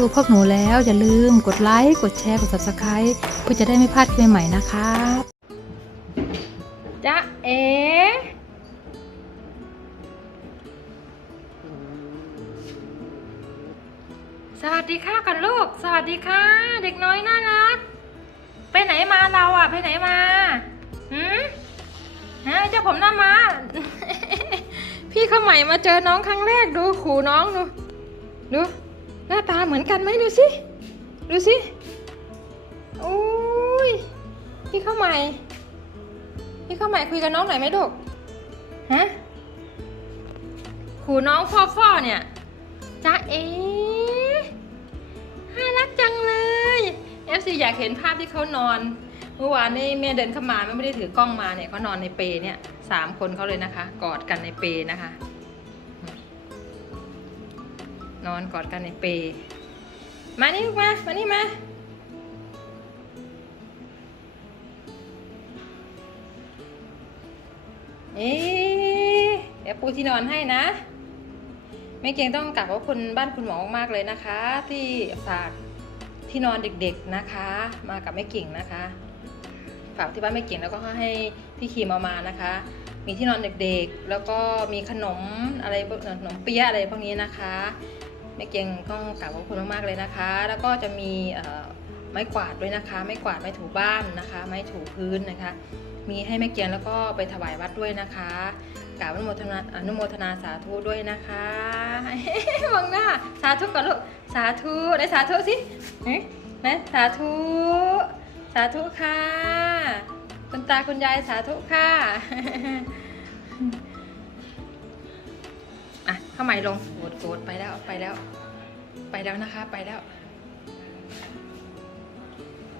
ดูพวกหนูแล้วอย่าลืมกดไลค์ กดแชร์ กด subscribe เพื่อจะได้ไม่พลาดคลิปใหม่ๆนะครับจ๊ะเอ๋สวัสดีค่ะกันลูก สวัสดีค่ะ เด็กน้อยน่ารัก ไปไหนมาเราอะ ไปไหนมาหืมฮะเจ้าผมหน้ามา พี่เขาใหม่มาเจอน้องครั้งแรกดูขู่น้องดู ดู หน้าตาเหมือนกันไหมดูสิ ดูสิโอ้ยพี่เข้าใหม่ พี่เข้าใหม่คุยกับน้องหน่อยไหมลูกฮะขู่น้องฟอฟอเนี่ยจ้าเอ๋น่ารักจังเลย FC อยากเห็นภาพที่เขานอน เมื่อวานนี่แม่เดินเข้ามาไม่ได้ถือกล้องมาเนี่ยเขานอนในเปเนี่ยสามคนเขาเลยนะคะ กอดกันในเปนะคะ นอนกอดกันในเปมานี่ลูกมา มานี่มา เอ๊เดี๋ยวปูที่นอนให้นะแม่เกียงต้องกลับขอบคุณบ้านคุณหมอมากๆเลยนะคะ ที่ฝากที่นอนเด็กๆนะคะ มากับแม่เก่งนะคะ ฝากที่บ้านแม่เก่งแล้วก็ให้พี่คีมเอามานะคะ มีที่นอนเด็กๆ แล้วก็มีขนมอะไรขนมเปี๊ยะอะไรพวกนี้นะคะ แม่เกียงต้องกราบขอบคุณมากๆเลยนะคะ แล้วก็จะมีไม้กวาดด้วยนะคะ ไม้กวาดไม้ถูบ้านนะคะ ไม้ถูพื้นนะคะ มีให้แม่เกียงแล้วก็ไปถวายวัดด้วยนะคะกราบอนุโมทนาอนุโมทนาสาธุด้วยนะคะมองหน้าสาธุก่อนลูกสาธุได้สาธุสิเฮ้ยนะสาธุสาธุค่ะ คุณตาคุณยายสาธุค่ะ ข้าใหม่ลงโกรธโกรธไปแล้วไปแล้ว ไปแล้วนะคะ ไปแล้ว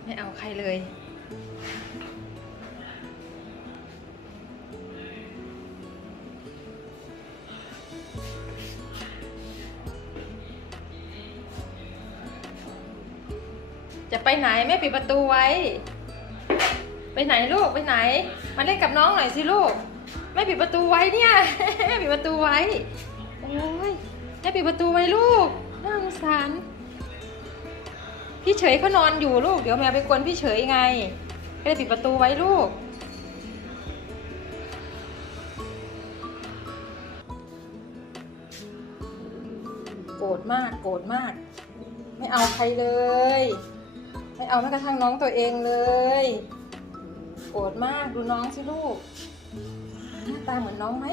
ไม่เอาใครเลยจะไปไหนไม่ปิดประตูไว้ ไปไหนลูกไปไหน มาเล่นกับน้องหน่อยสิลูกไม่ปิดประตูไว้เนี่ยไม่ปิดประตูไว้ อ้ยไม่ปิดประตูไว้ลูกน่าสงสาร พี่เฉยเขานอนอยู่ลูก เดี๋ยวแมวไปกวนพี่เฉยไงก็เลยปิดประตูไว้ลูก โกรธมากโกรธมาก ไม่เอาใครเลย ไม่เอาแม้กระทั่งน้องตัวเองเลย โกรธมากดูน้องสิลูกหน้าตาเหมือนน้องไหม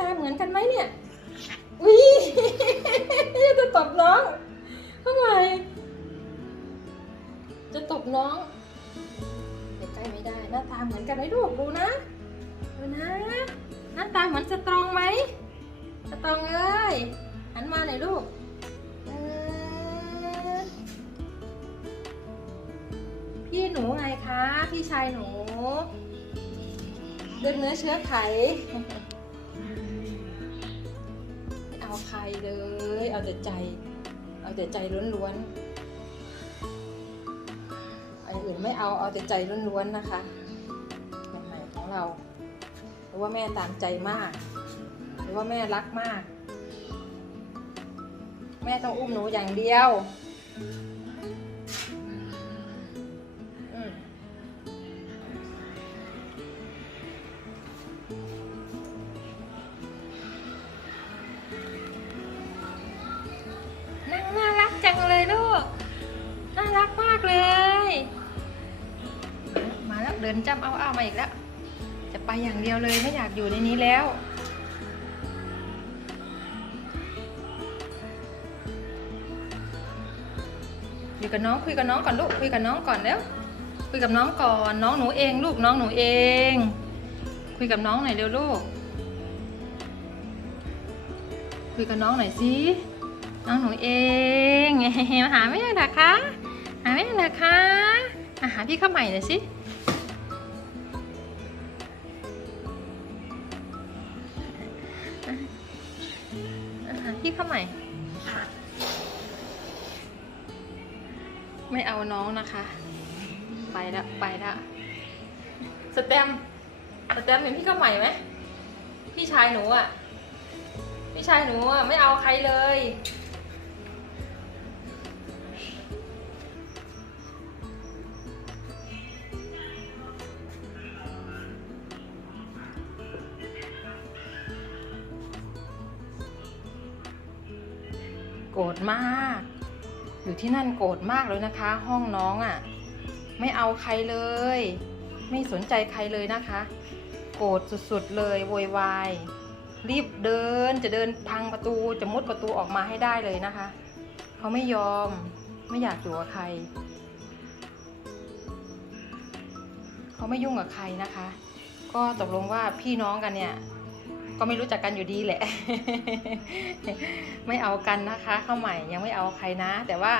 ตาเหมือนกันไหมเนี่ย อุ้ยจะตบน้องทำไม จะตบน้องเดี๋ยวใกล้ไม่ได้ หน้าตาเหมือนกันไหมลูกดูนะดูนะ หน้าตาเหมือนสตรองไหมสตรองเอ้ยหันมาหน่อยลูกพี่หนูไงคะ พี่ชายหนูเลือดเนื้อเชื้อไข่ อาใครเลย เอาแต่ใจ เอาแต่ใจล้วนๆอันอื่นไม่เอาเอาแต่ใจล้วนๆนะคะใหม่ของเราหรือว่าแม่ตามใจมาก หรือว่าแม่รักมาก แม่ต้องอุ้มหนูอย่างเดียว จังเลยลูก น่ารักมากเลย มาแล้วเดินจำเอาเอามาอีกแล้ว จะไปอย่างเดียวเลยไม่อยากอยู่ในนี้แล้ว อยู่กับน้องคุยกับน้องก่อนลูกคุยกับน้องก่อนแล้วคุยกับน้องก่อนน้องหนูเองลูกน้องหนูเอง คุยกับน้องหน่อยเร็วลูก คุยกับน้องหน่อยสิ น้องหนูเองมาหาไม่เหรอคะ หาไม่เหรอคะมาหาพี่เข้าใหม่หน่อยสิอาหารพี่เข้าใหม่ ไม่เอาน้องนะคะ ไปละไปละสแตมสแตมเห็นพี่เข้าใหม่ไหมพี่ชายหนูอะ่ะพี่ชายหนูอะไม่เอาใครเลย โกรธมาก อยู่ที่นั่นโกรธมากเลยนะคะ ห้องน้องอะ่ะ ไม่เอาใครเลย ไม่สนใจใครเลยนะคะ โกรธสุดๆเลยโวยวาย รีบเดินจะเดินพังประตูจะมุดประตูออกมาให้ได้เลยนะคะ เขาไม่ยอมไม่อยากอยู่กับใคร เขาไม่ยุ่งกับใครนะคะ ก็ตกลงว่าพี่น้องกันเนี่ย ก็ไม่รู้จักกันอยู่ดีแหละ ไม่เอากันนะคะ เข้าใหม่ยังไม่เอาใครนะ แต่ว่า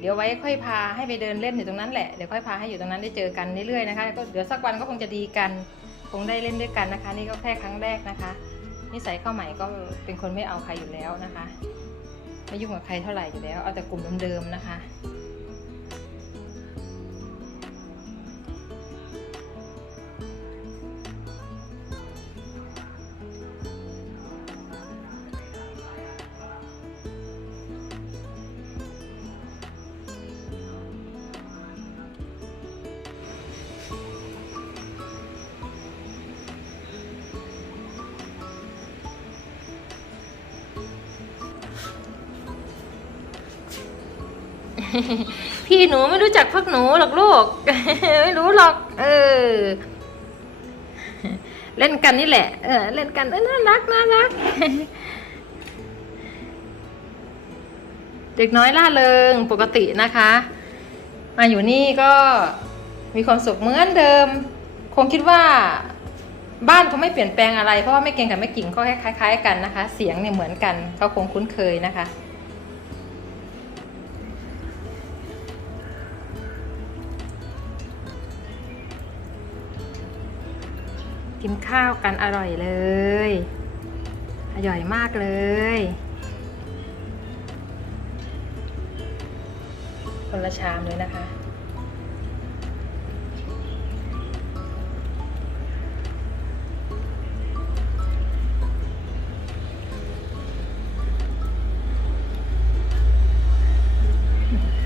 เดี๋ยวไว้ค่อยพาให้ไปเดินเล่นอยู่ตรงนั้นแหละเดี๋ยวค่อยพาให้อยู่ตรงนั้นได้เจอกันเรื่อยๆนะคะก็เดี๋ยวสักวันก็คงจะดีกัน คงได้เล่นด้วยกันนะคะ นี่ก็แค่ครั้งแรกนะคะนิสัยเข้าใหม่ก็เป็นคนไม่เอาใครอยู่แล้วนะคะ ไม่ยุ่งกับใครเท่าไหร่อยู่แล้ว เอาแต่กลุ่มเดิมๆนะคะ พี่หนูไม่รู้จักพวกหนูหรอกลูก ไม่รู้หรอก เออ เล่นกันนี่แหละ เออ เล่นกันเออน่ารักน่ารัก เด็กน้อยล่าเริงปกตินะคะ มาอยู่นี่ก็มีความสุขเหมือนเดิม คงคิดว่าบ้านเขาไม่เปลี่ยนแปลงอะไร เพราะว่าแม่เก่งกับแม่กิ่งก็คล้ายๆกันนะคะ เสียงเนี่ยเหมือนกันเขาคงคุ้นเคยนะคะ กินข้าวกันอร่อยเลย อร่อยมากเลย คนละชามเลยนะคะ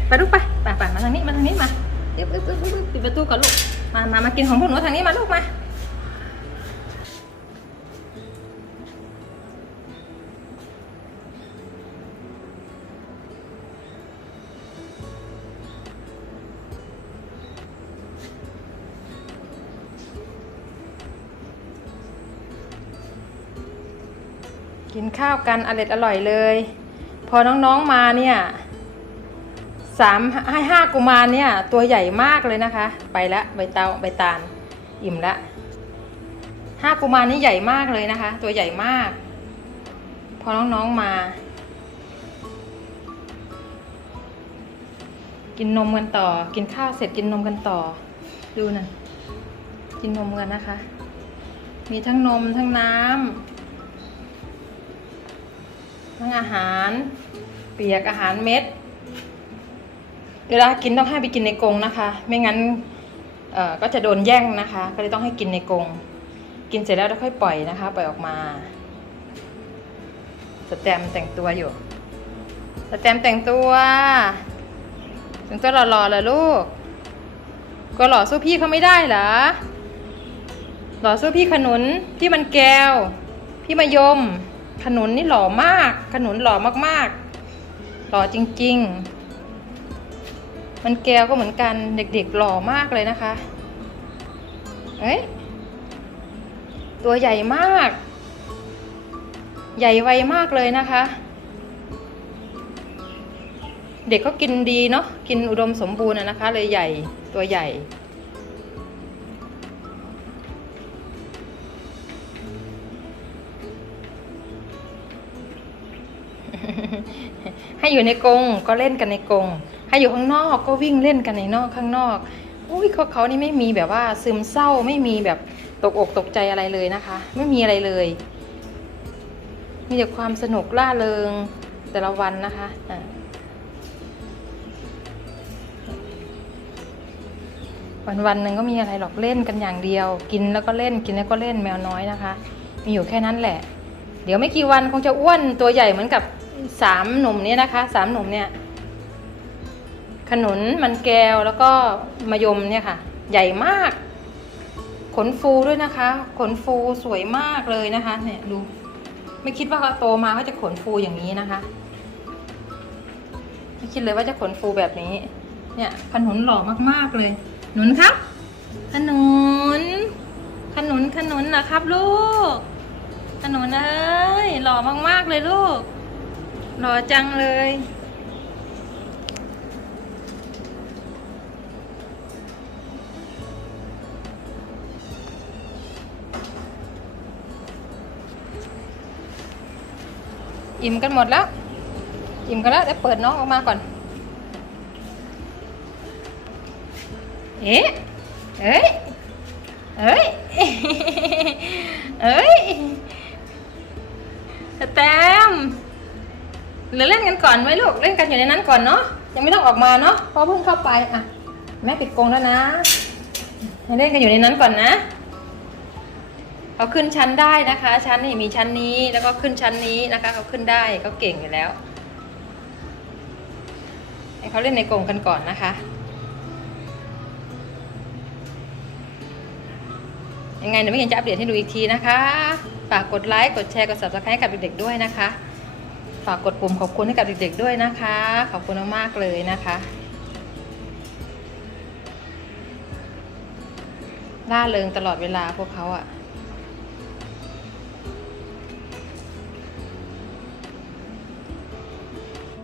ไปลูกไปไปไปมาทางนี้ มาทางนี้มาอึ๊บอึ๊บอึ๊บปิดประตูก่อนลูก มามามากินของพวกหนูทางนี้มาลูกมา กินข้าวกันอร่อยอร่อยเลย พอน้องๆมาเนี่ยสามให้ห้ากุมารเนี่ยตัวใหญ่มากเลยนะคะ ไปละใบเตาใบตาลอิ่มละห้ากุมารนี่ใหญ่มากเลยนะคะ ตัวใหญ่มาก พอน้องๆมา กินนมกันต่อ กินข้าวเสร็จกินนมกันต่อ ดูน่ะกินนมกันนะคะ มีทั้งนมทั้งน้ำ ทั้งอาหาร เปียกอาหารเม็ด เวลากินต้องให้ไปกินในกรงนะคะ ไม่งั้นก็จะโดนแย่งนะคะ ก็เลยต้องให้กินในกรงกินเสร็จแล้วแล้วค่อยปล่อยนะคะ ปล่อยออกมา สแตมแต่งตัวอยู่ สแตมแต่งตัวถึงตัวหล่อๆเลยลูก ก็หล่อสู้พี่เขาไม่ได้เหรอ หล่อสู้พี่ขนุน พี่มันแก้ว พี่มายม ขนุนนี่หล่อมาก ขนุนหล่อมากๆ หล่อจริง ๆ มันแก้วก็เหมือนกันเด็กๆหล่อมากเลยนะคะเอ้ยตัวใหญ่มาก ใหญ่ไวมากเลยนะคะ เด็กก็กินดีเนาะกินอุดมสมบูรณ์นะคะ เลยใหญ่ตัวใหญ่ อยู่ในกรงก็เล่นกันในกรงให้อยู่ข้างนอกก็วิ่งเล่นกันในนอกข้างนอกอุ้ยเขาเขานี่ไม่มีแบบว่าซึมเศร้าไม่มีแบบตกอกตกใจอะไรเลยนะคะ ไม่มีอะไรเลย มีแต่ความสนุกล่าเริงแต่ละวันนะคะอะวันวันหนึ่งก็มีอะไรหรอกเล่นกันอย่างเดียว กินแล้วก็เล่นกินแล้วก็เล่นแมวน้อยนะคะ มีอยู่แค่นั้นแหละ เดี๋ยวไม่กี่วันคงจะอ้วนตัวใหญ่เหมือนกับ สามหนุ่มเนี้นะคะสามหนุ่มเนี่ยขนุนมันแก้วแล้วก็มะยมเนี่ยค่ะ ใหญ่มาก ขนฟูด้วยนะคะ ขนฟูสวยมากเลยนะคะ เนี่ยดู ไม่คิดว่าเขาโตมาเขาจะขนฟูอย่างนี้นะคะ ไม่คิดเลยว่าจะขนฟูแบบนี้ เนี่ยขนุนหล่อมากๆเลย หนุนครับ ขนุน ขนุนขนุนนะครับ ลูก ขนุนเอ้ยหล่อมากๆเลยลูก หล่อจังเลย อิ่มกันหมดแล้ว อิ่มกันแล้วเดี๋ยวเปิดน้องออกมาก่อน เอ๊ะ เอ้ย เอ้ย เอ้ย สแตมป์ หรือเล่นกันก่อนไหมลูกเล่นกันอยู่ในนั้นก่อนเนาะยังไม่ต้องออกมาเนาะเพราะเพิ่งเข้าไปอะแม่ปิดกรงแล้วนะให้เล่นกันอยู่ในนั้นก่อนนะเขาขึ้นชั้นได้นะคะ ชั้นนี่มีชั้นนี้แล้วก็ขึ้นชั้นนี้นะคะเขาขึ้นได้เขาเก่งอยู่แล้วให้เขาเล่นในกรงกันก่อนนะคะ ยังไงเดี๋ยวไม่เห็นจะอัปเดตให้ดูอีกทีนะคะ ฝากกดไลค์กดแชร์กด subscribe กับเด็กๆด้วยนะคะ ฝากกดปุ่มขอบคุณให้กับเด็กๆด้วยนะคะ ขอบคุณมากๆเลยนะคะล่าเริงตลอดเวลาพวกเขาอะ